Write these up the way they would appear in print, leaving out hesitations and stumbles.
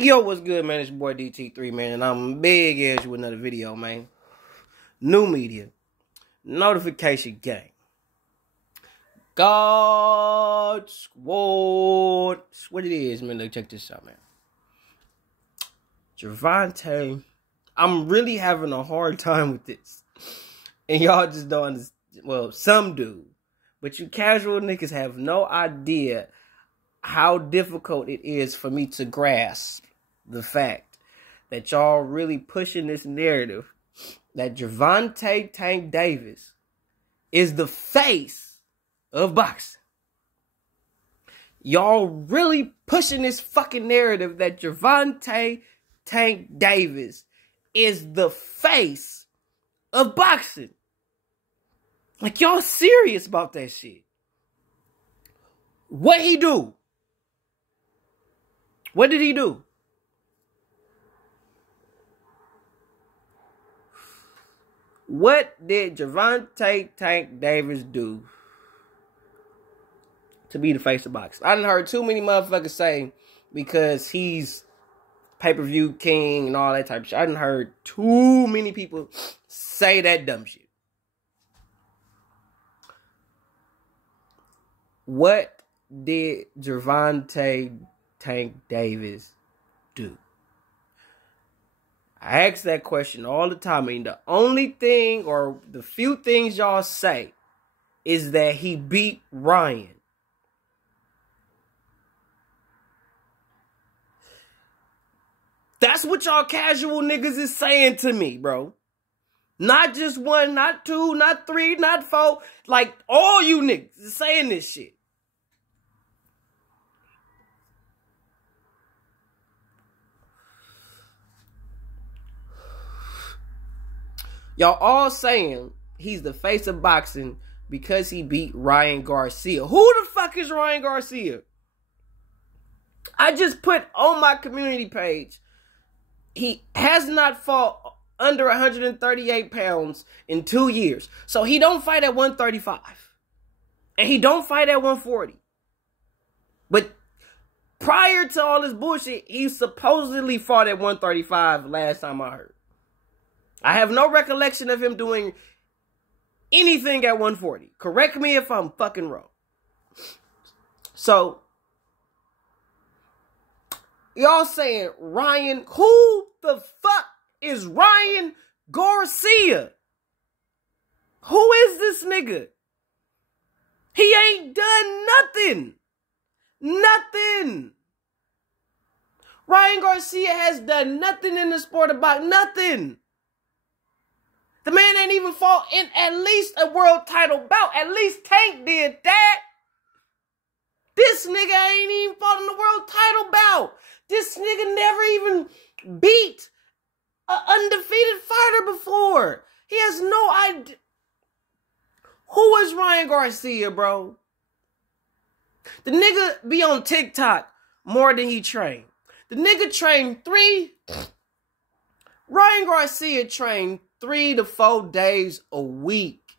Yo, what's good, man? It's your boy DT3, man, and I'm big as you with another video, man. New media, notification gang, God Squad. What it is, man? Look, check this out, man. Gervonta, I'm really having a hard time with this, and y'all just don't understand. Well, some do, but you casual niggas have no idea how difficult it is for me to grasp the fact that y'all really pushing this narrative that Gervonta Tank Davis is the face of boxing. Y'all really pushing this fucking narrative that Gervonta Tank Davis is the face of boxing. Like, y'all serious about that shit. What he do? What did he do? What did Gervonta Tank Davis do to be the face of boxing? I done heard too many motherfuckers say because he's pay-per-view king and all that type of shit. I done heard too many people say that dumb shit. What did Gervonta Tank Davis do? I ask that question all the time. I mean, the only thing or the few things y'all say is that he beat Ryan. That's what y'all casual niggas is saying to me, bro. Not just one, not two, not three, not four. Like, all you niggas is saying this shit. Y'all all saying he's the face of boxing because he beat Ryan Garcia. Who the fuck is Ryan Garcia? I just put on my community page, he has not fought under 138 pounds in 2 years. So he don't fight at 135. And he don't fight at 140. But prior to all this bullshit, he supposedly fought at 135 last time I heard. I have no recollection of him doing anything at 140. Correct me if I'm fucking wrong. So, y'all saying Ryan, who the fuck is Ryan Garcia? Who is this nigga? He ain't done nothing. Nothing. Ryan Garcia has done nothing in the sport of boxing. Nothing. The man ain't even fought in at least a world title bout. At least Tank did that. This nigga ain't even fought in a world title bout. This nigga never even beat an undefeated fighter before. He has no idea. Who is Ryan Garcia, bro? The nigga be on TikTok more than he trained. The nigga trained Ryan Garcia trained 3 to 4 days a week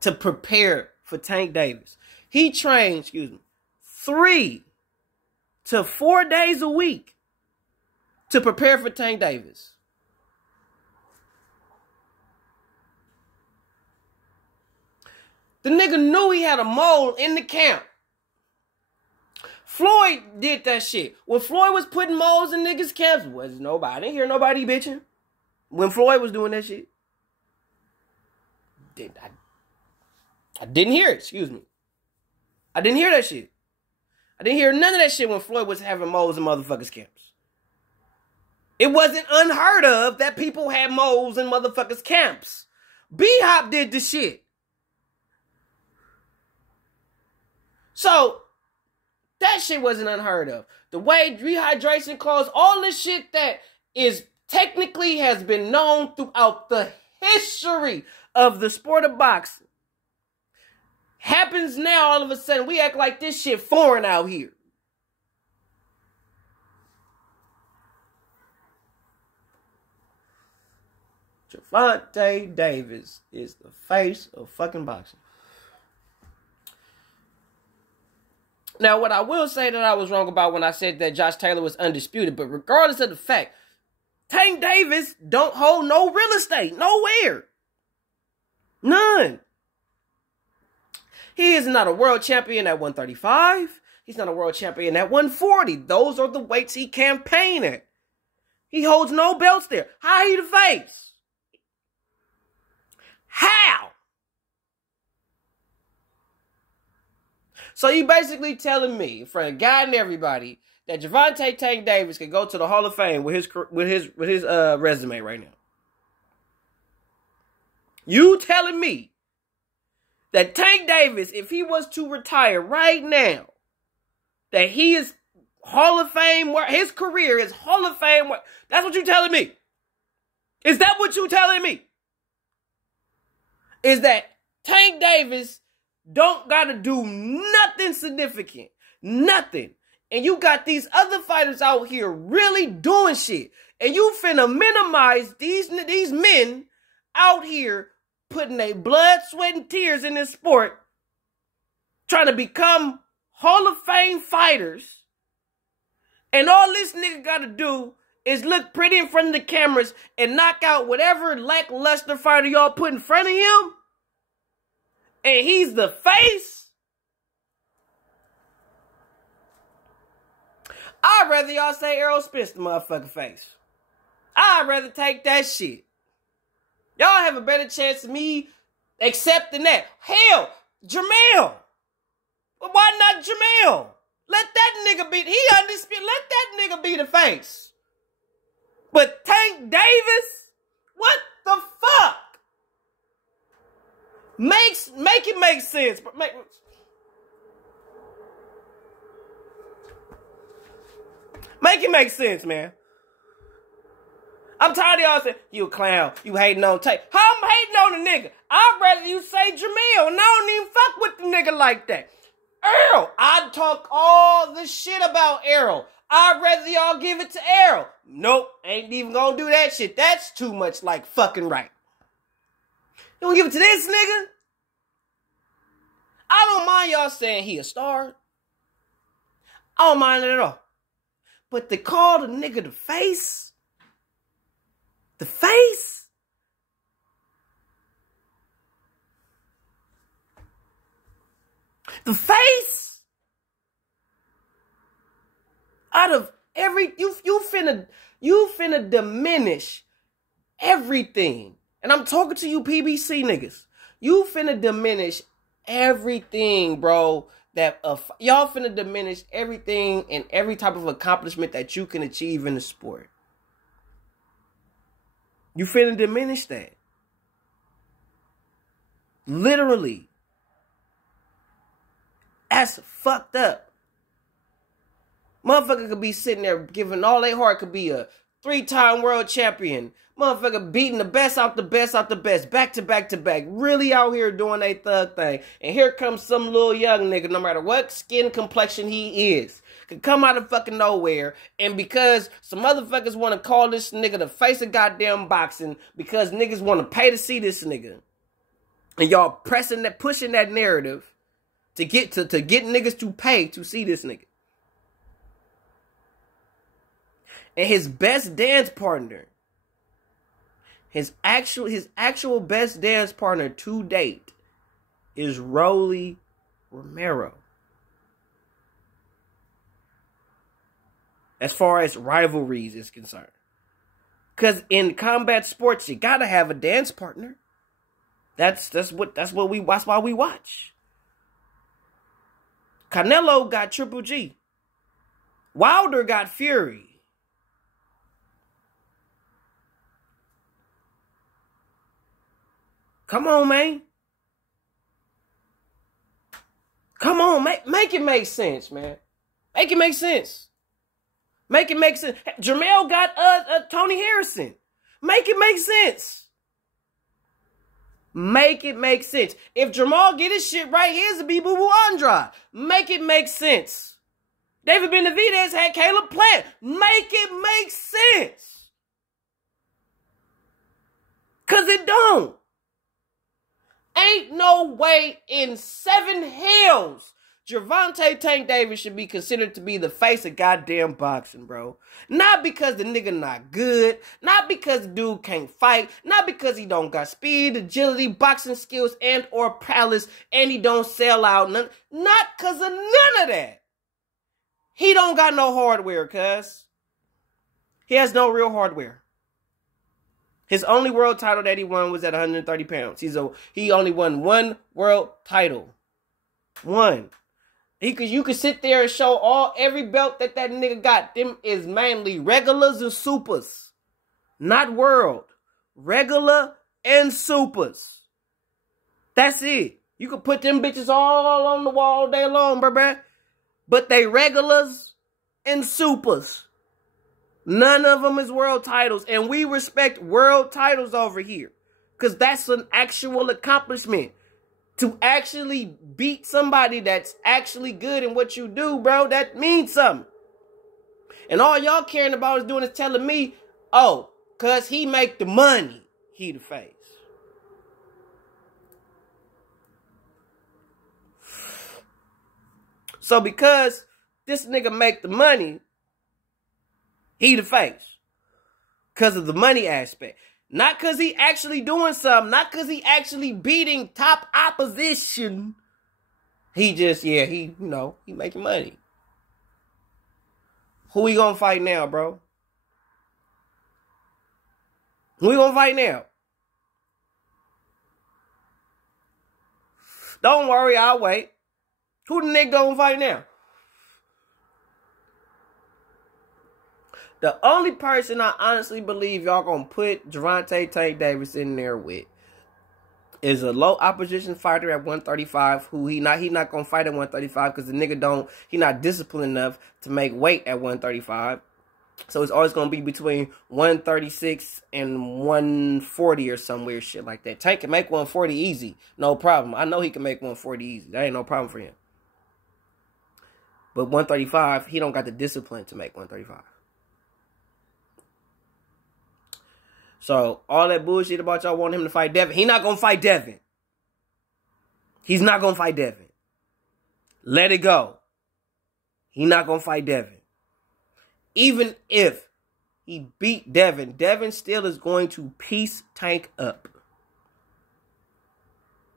to prepare for Tank Davis. He trained, 3 to 4 days a week to prepare for Tank Davis. The nigga knew he had a mole in the camp. Floyd did that shit. When Floyd was putting moles in niggas' camps, was nobody. I didn't hear nobody bitching. When Floyd was doing that shit, I didn't hear it, I didn't hear that shit. I didn't hear none of that shit when Floyd was having moles in motherfuckers' camps. It wasn't unheard of that people had moles in motherfuckers' camps. B-Hop did the shit. So, that shit wasn't unheard of. The way rehydration clause, all this shit that is technically has been known throughout the history of the sport of boxing happens now. All of a sudden, we act like this shit foreign out here. Gervonta Davis is the face of fucking boxing. Now, what I will say that I was wrong about when I said that Josh Taylor was undisputed, but regardless of the fact, Tank Davis don't hold no real estate, nowhere. None. He is not a world champion at 135. He's not a world champion at 140. Those are the weights he campaigned at. He holds no belts there. How he the face? How? So you basically telling me, in front of God and everybody, that Gervonta Tank Davis could go to the Hall of Fame with his resume right now. You telling me that Tank Davis, if he was to retire right now, that he is Hall of Fame, his career is Hall of Fame. That's what you telling me. Is that what you telling me? Is that Tank Davis don't got to do nothing significant. Nothing. And you got these other fighters out here really doing shit. And you finna minimize these men out here putting their blood, sweat, and tears in this sport, trying to become Hall of Fame fighters. And all this nigga got to do is look pretty in front of the cameras and knock out whatever lackluster fighter y'all put in front of him. And he's the face. I'd rather y'all say Errol Spence the motherfucking face. I'd rather take that shit. Y'all have a better chance of me accepting that. Hell, Jamel. Why not Jamel? Let that nigga be. He undisputed. Let that nigga be the face. But Tank Davis? What the fuck? Make it make sense. Make it make sense, man. I'm tired of y'all saying, you a clown, you hating on Tank. How I'm hating on the nigga? I'd rather you say Jamil, and I don't even fuck with the nigga like that. Errol, I'd talk all the shit about Errol. I'd rather y'all give it to Errol. Nope, ain't even gonna do that shit. That's too much like fucking right. You gonna give it to this nigga? I don't mind y'all saying he a star. I don't mind it at all. But to call the nigga the face? The face? The face? Out of every, you finna diminish everything. And I'm talking to you PBC niggas. You finna diminish everything, bro. That y'all finna diminish everything and every type of accomplishment that you can achieve in the sport. You finna diminish that. Literally. That's fucked up. Motherfucker could be sitting there giving all their heart, could be a 3-time world champion. Motherfucker beating the best out the best out the best. Back to back to back. Really out here doing their thug thing. And here comes some little young nigga, no matter what skin complexion he is, could come out of fucking nowhere. And because some motherfuckers want to call this nigga the face of goddamn boxing, because niggas want to pay to see this nigga. And y'all pushing that narrative to get niggas to pay to see this nigga. And his best dance partner, his actual best dance partner to date is Rolly Romero. As far as rivalries is concerned. Because in combat sports, you gotta have a dance partner. That's why we watch. Canelo got Triple G. Wilder got Fury. Come on, man. Come on, make it make sense, man. Make it make sense. Make it make sense. Jamel got Tony Harrison. Make it make sense. Make it make sense. If Jamal get his shit right, here's a B-Boo-Boo Andrade. Make it make sense. David Benavidez had Caleb Plant. Make it make sense. Because it don't. Ain't no way in 7 hells Gervonta Tank Davis should be considered to be the face of goddamn boxing, bro. Not because the nigga not good, not because the dude can't fight, not because he don't got speed, agility, boxing skills, and or prowess, and he don't sell out, not because of none of that. He don't got no hardware, cuz. He has no real hardware. His only world title that he won was at 130 pounds. He only won one world title. One. You could sit there and show every belt that nigga got. Them is mainly regulars and supers. Not world. Regular and supers. That's it. You could put them bitches all on the wall all day long, bruh. But they regulars and supers. None of them is world titles. And we respect world titles over here. Because that's an actual accomplishment. To actually beat somebody that's actually good in what you do, bro, that means something. And all y'all caring about is telling me, oh, because he make the money, he the face. So because this nigga make the money, he the face. Because of the money aspect. Not because he actually doing something. Not because he actually beating top opposition. He just, he making money. Who we gonna fight now, bro? Who we gonna fight now? Don't worry, I'll wait. Who the nigga gonna fight now? The only person I honestly believe y'all gonna put Gervonta Tank Davis in there with is a low opposition fighter at 135 who he not gonna fight at 135 because the nigga he not disciplined enough to make weight at 135. So it's always gonna be between 136 and 140 or some weird shit like that. Tank can make 140 easy, no problem. I know he can make 140 easy. That ain't no problem for him. But 135, he don't got the discipline to make 135. So, all that bullshit about y'all wanting him to fight Devin, he not going to fight Devin. He's not going to fight Devin. Let it go. He not going to fight Devin. Even if he beat Devin, Devin still is going to piece Tank up.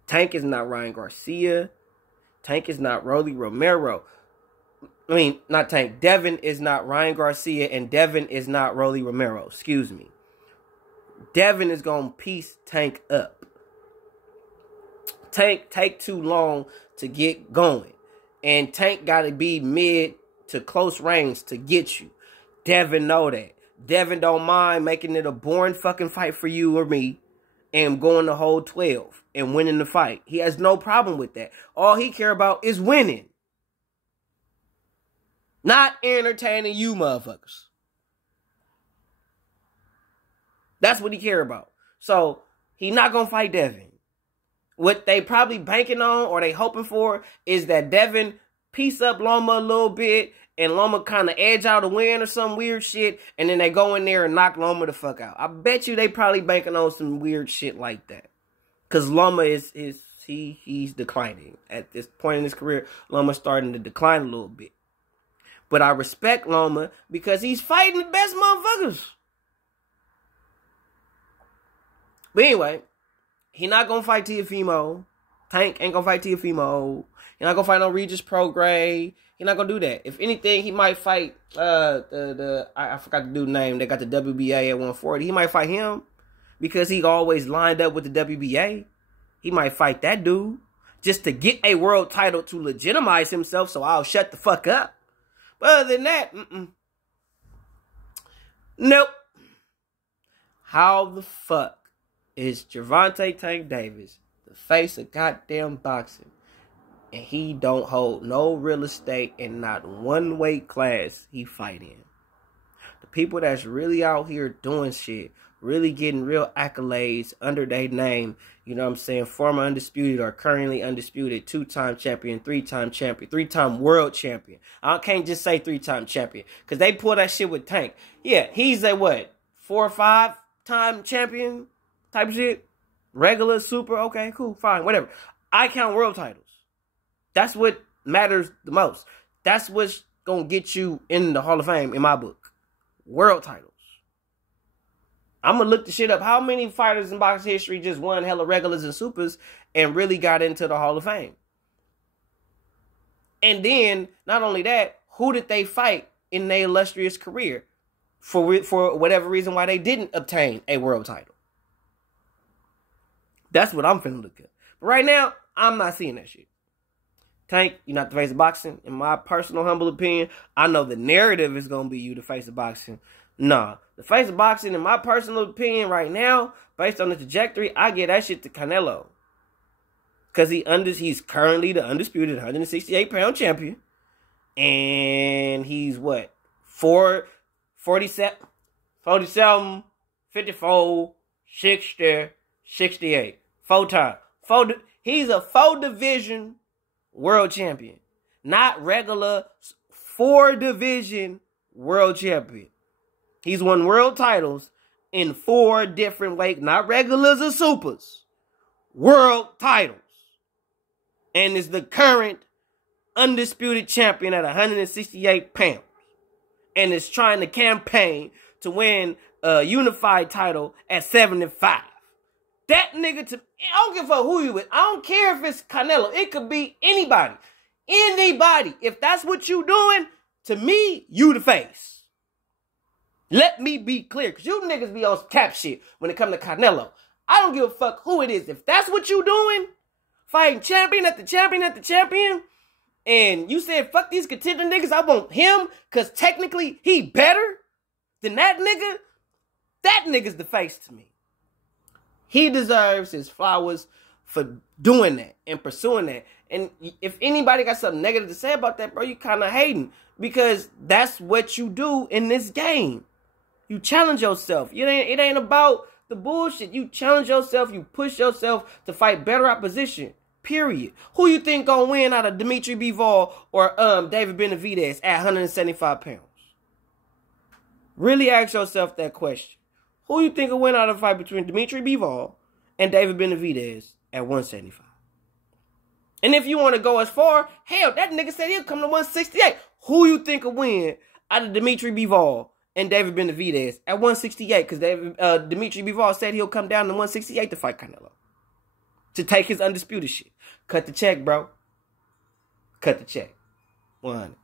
Tank is not Ryan Garcia. Tank is not Rolly Romero. I mean, not Tank. Devin is not Ryan Garcia, and Devin is not Rolly Romero. Excuse me. Devin is going to piece Tank up. Tank take too long to get going. And Tank got to be mid to close range to get you. Devin know that. Devin don't mind making it a boring fucking fight for you or me and going the whole 12 and winning the fight. He has no problem with that. All he care about is winning. Not entertaining you motherfuckers. That's what he care about. So, he not going to fight Devin. What they probably banking on or they hoping for is that Devin piece up Loma a little bit and Loma kind of edge out a win or some weird shit and then they go in there and knock Loma the fuck out. I bet you they probably banking on some weird shit like that. Because Loma he's declining. At this point in his career, Loma's starting to decline a little bit. But I respect Loma because he's fighting the best motherfuckers. But anyway, he not going to fight Teofimo. Tank ain't going to fight Teofimo. He not going to fight no Regis Prograis. He not going to do that. If anything, he might fight I forgot the dude's name. They got the WBA at 140. He might fight him because he always lined up with the WBA. He might fight that dude just to get a world title to legitimize himself, so I'll shut the fuck up. But other than that, nope. How the fuck is Gervonta Tank Davis the face of goddamn boxing and he don't hold no real estate in not one weight class he fight in? The people that's really out here doing shit, really getting real accolades under their name, you know what I'm saying, former undisputed or currently undisputed, 2-time champion, 3-time champion, 3-time world champion. I can't just say 3-time champion because they pull that shit with Tank. Yeah, he's a what, 4 or 5-time champion type shit? Regular, super, okay, cool, fine, whatever. I count world titles. That's what matters the most. That's what's going to get you in the Hall of Fame in my book. World titles. I'm going to look the shit up. How many fighters in boxing history just won hella regulars and supers and really got into the Hall of Fame? And then, not only that, who did they fight in their illustrious career for whatever reason why they didn't obtain a world title? That's what I'm finna look at. But right now, I'm not seeing that shit. Tank, you're not the face of boxing. In my personal humble opinion, I know the narrative is going to be you the face of boxing. Nah, the face of boxing, in my personal opinion right now, based on the trajectory, I get that shit to Canelo. Because he's currently the undisputed 168-pound champion. And he's what? 47, 54, 60, 68. 4 times. He's a 4-division world champion. Not regular 4-division world champion. He's won world titles in 4 different weight, not regulars or supers. World titles. And is the current undisputed champion at 168 pounds. And is trying to campaign to win a unified title at 75. That nigga, I don't give a fuck who you with. I don't care if it's Canelo. It could be anybody. Anybody. If that's what you doing, to me, you the face. Let me be clear. Because you niggas be on cap shit when it come to Canelo. I don't give a fuck who it is. If that's what you doing, fighting champion after champion after champion, and you said, fuck these contender niggas, I want him, because technically he better than that nigga's the face to me. He deserves his flowers for doing that and pursuing that. And if anybody got something negative to say about that, bro, you kind of hating. Because that's what you do in this game. You challenge yourself. It ain't about the bullshit. You challenge yourself. You push yourself to fight better opposition. Period. Who you think gonna win out of Dimitri Bivol or David Benavidez at 175 pounds? Really ask yourself that question. Who you think will win out of a fight between Dimitri Bivol and David Benavidez at 175? And if you want to go as far, hell, that nigga said he'll come to 168. Who you think will win out of Dimitri Bivol and David Benavidez at 168? Because Dimitri Bivol said he'll come down to 168 to fight Canelo. To take his undisputed shit. Cut the check, bro. Cut the check. 100.